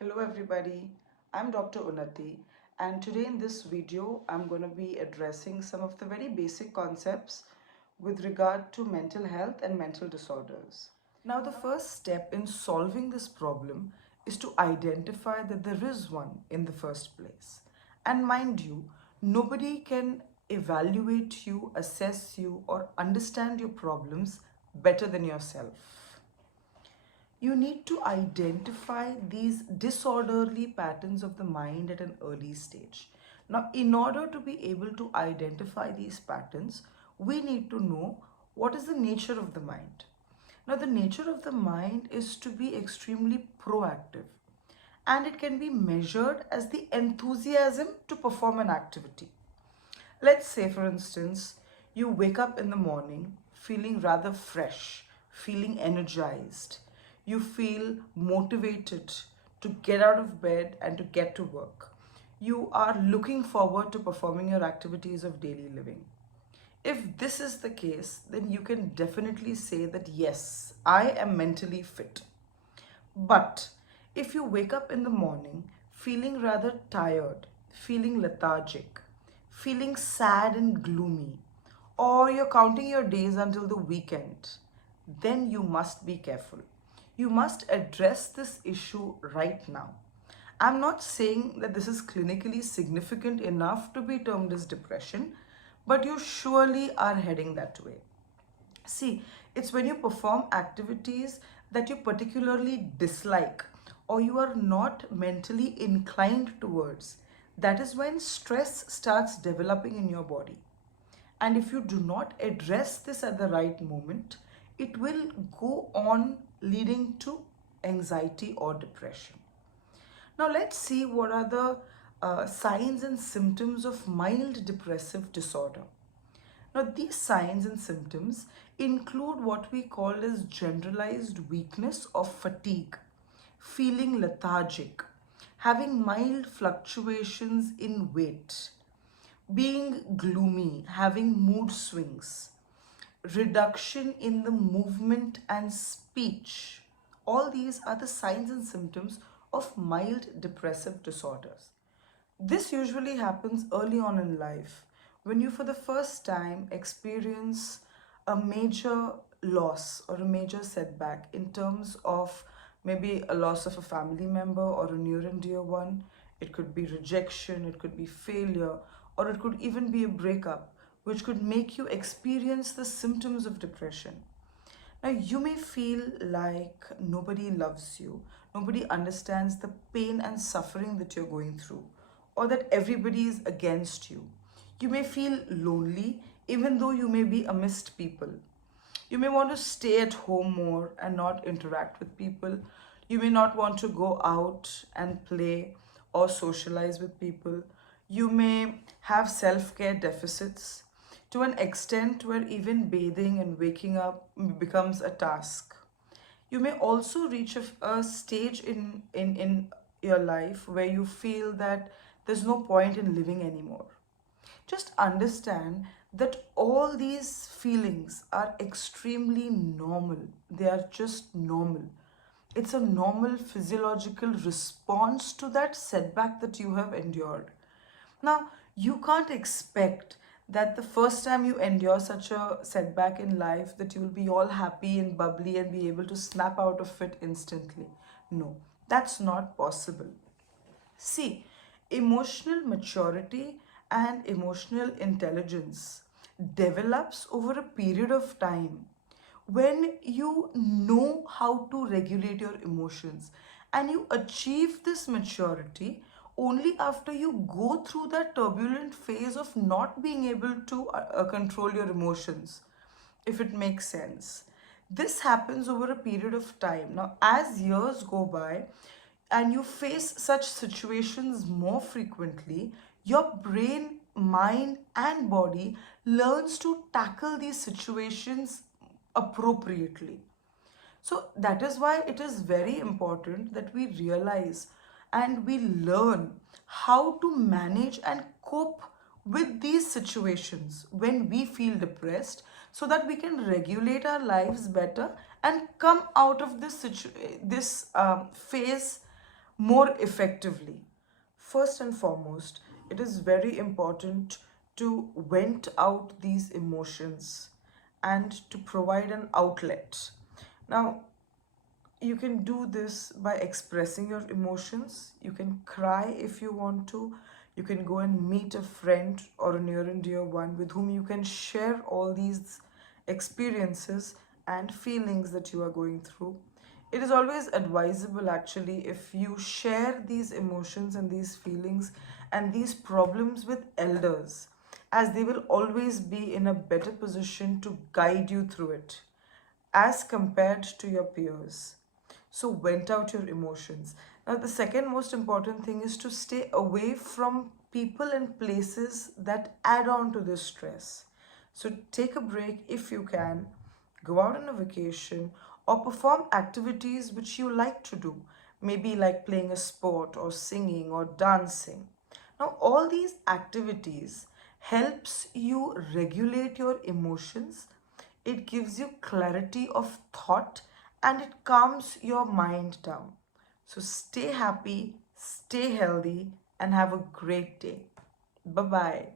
Hello everybody, I'm Dr. Unnati, and today in this video I'm going to be addressing some of the very basic concepts with regard to mental health and mental disorders. Now the first step in solving this problem is to identify that there is one in the first place. And mind you, nobody can evaluate you, assess you, or understand your problems better than yourself. You need to identify these disorderly patterns of the mind at an early stage. Now, in order to be able to identify these patterns, we need to know what is the nature of the mind. Now, the nature of the mind is to be extremely proactive, and it can be measured as the enthusiasm to perform an activity. Let's say, for instance, you wake up in the morning feeling rather fresh, feeling energized. You feel motivated to get out of bed and to get to work. You are looking forward to performing your activities of daily living. If this is the case, then you can definitely say that yes, I am mentally fit. But if you wake up in the morning feeling rather tired, feeling lethargic, feeling sad and gloomy, or you're counting your days until the weekend, then you must be careful. You must address this issue right now. I'm not saying that this is clinically significant enough to be termed as depression, but you surely are heading that way. See, it's when you perform activities that you particularly dislike or you are not mentally inclined towards. That is when stress starts developing in your body. And if you do not address this at the right moment, it will go on leading to anxiety or depression. Now, let's see what are the signs and symptoms of mild depressive disorder. Now, these signs and symptoms include what we call as generalized weakness or fatigue, feeling lethargic, having mild fluctuations in weight, being gloomy, having mood swings, reduction in the movement and speech. All these are the signs and symptoms of mild depressive disorders. This usually happens early on in life when you, for the first time, experience a major loss or a major setback in terms of maybe a loss of a family member or a near and dear one. It could be rejection, it could be failure, or it could even be a breakup, which could make you experience the symptoms of depression. Now, you may feel like nobody loves you, nobody understands the pain and suffering that you're going through, or that everybody is against you. You may feel lonely, even though you may be amidst people. You may want to stay at home more and not interact with people. You may not want to go out and play or socialize with people. You may have self care deficits to an extent where even bathing and waking up becomes a task. You may also reach a stage in your life where you feel that there's no point in living anymore. Just understand that all these feelings are extremely normal. They are just normal. It's a normal physiological response to that setback that you have endured. Now, you can't expect that the first time you endure such a setback in life that you will be all happy and bubbly and be able to snap out of it instantly. No, that's not possible. See, emotional maturity and emotional intelligence develops over a period of time when you know how to regulate your emotions, and you achieve this maturity only after you go through that turbulent phase of not being able to control your emotions, if it makes sense. This happens over a period of time. Now, as years go by and you face such situations more frequently, your brain, mind, and body learns to tackle these situations appropriately. So that is why it is very important that we realize and we learn how to manage and cope with these situations when we feel depressed, so that we can regulate our lives better and come out of this phase more effectively. First and foremost, it is very important to vent out these emotions and to provide an outlet. Now, you can do this by expressing your emotions. You can cry if you want to. You can go and meet a friend or a near and dear one with whom you can share all these experiences and feelings that you are going through. It is always advisable, actually, if you share these emotions and these feelings and these problems with elders, as they will always be in a better position to guide you through it as compared to your peers. So, vent out your emotions. Now, the second most important thing is to stay away from people and places that add on to this stress. So, take a break if you can, go out on a vacation, or perform activities which you like to do, maybe like playing a sport or singing or dancing. Now, all these activities helps you regulate your emotions, it gives you clarity of thought, and it calms your mind down. So stay happy, stay healthy, and have a great day. Bye bye.